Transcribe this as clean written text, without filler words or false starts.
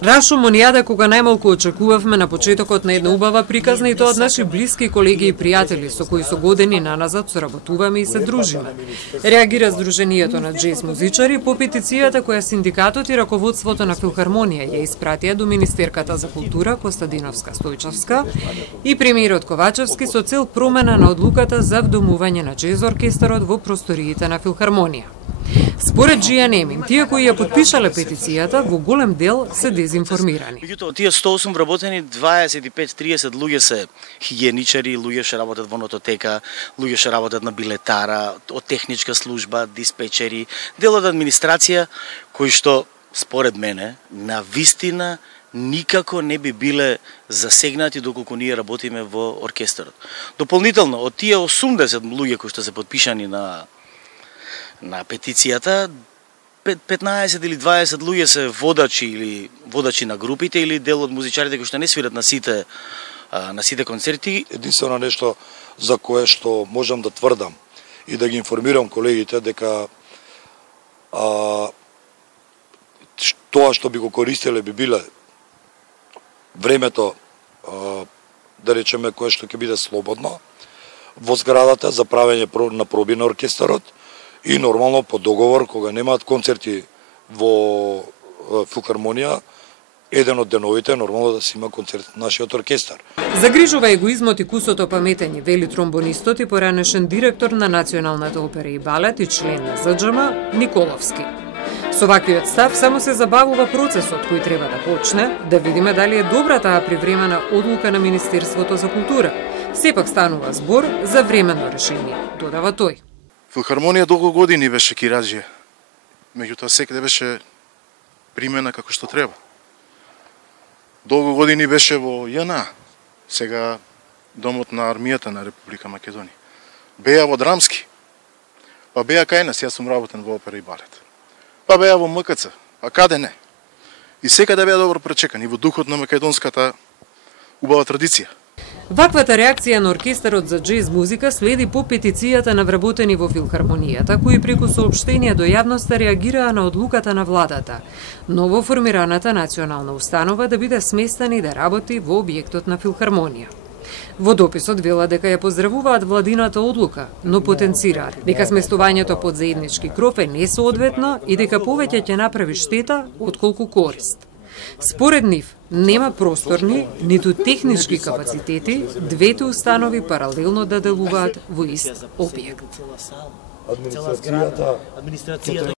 Рашо Монијаде кога најмалку очекувавме на почетокот на една убава приказна и тоа од наши блиски колеги и пријатели со кои со години наназад соработуваме и се дружиме. Реагира Сдруженијето на џез музичари по петицијата која синдикатот и раководството на Филхармонија ја испратија до Министерката за култура Костадиновска Стојчевска и премиерот Ковачевски со цел промена на одлуката за вдомување на џез оркестарот во просториите на Филхармонија. Според Джијан Емин, тие кои ја подпишале петицијата во голем дел се дезинформирани. Меѓутоа, тие 108 вработени, 25-30 луѓе се хигиеничари, луѓе што работат во нототека, луѓе што работат на билетара, од техничка служба, диспечери, дел од администрација, кои што, според мене, на вистина никако не би биле засегнати доколку ние работиме во оркестарот. Дополнително, од тие 80 луѓе кои што се подпишани на петицијата, 15 или 20 луѓе се водачи на групите или дел од музичарите кои што не свират на сите концерти. Единствено нешто за кое што можам да тврдам и да ги информирам колегите дека тоа што би го користеле би биле времето, да речеме, кое што ќе биде слободно во зградата за правење на проби на оркестарот и нормално по договор кога немаат концерти во Филхармонија, еден од деновите нормално да се има концерт нашиот оркестар. Загрижува егоизмот и кусото паметење, вели тромбонистот и поранешен директор на Националната опера и балет и член на ЗДЖМ Николовски. Со ваквиот став само се забавува процесот кој треба да почне, да видиме дали е добра таа привремена одлука на Министерството за култура. Сепак станува збор за временно решение, додава тој. Филхармонија долго години беше кираџија, меѓутоа секаде беше примена како што треба. Долго години беше во ЈНА, сега Домот на армијата на Република Македонија. Беа во Драмски, па беа кај нас, јас сум работен во опера и балет. Па беа во МКЦ, а каде не? И секаде беа добро пречекани во духот на македонската убава традиција. Ваквата реакција на оркестарот за џез музика следи по петицијата на вработени во Филхармонијата, кои преку соопштенија до јавноста реагираа на одлуката на владата, ново формираната национална установа да биде сместена и да работи во објектот на Филхармонија. Во дописот вела дека ја поздравуваат владината одлука, но потенцираат дека сместувањето под заеднички кров е несоодветно и дека повеќе ќе направи штета отколку корист. Според нив, нема просторни, ниту технички капацитети, двете установи паралелно да делуваат во ист објект.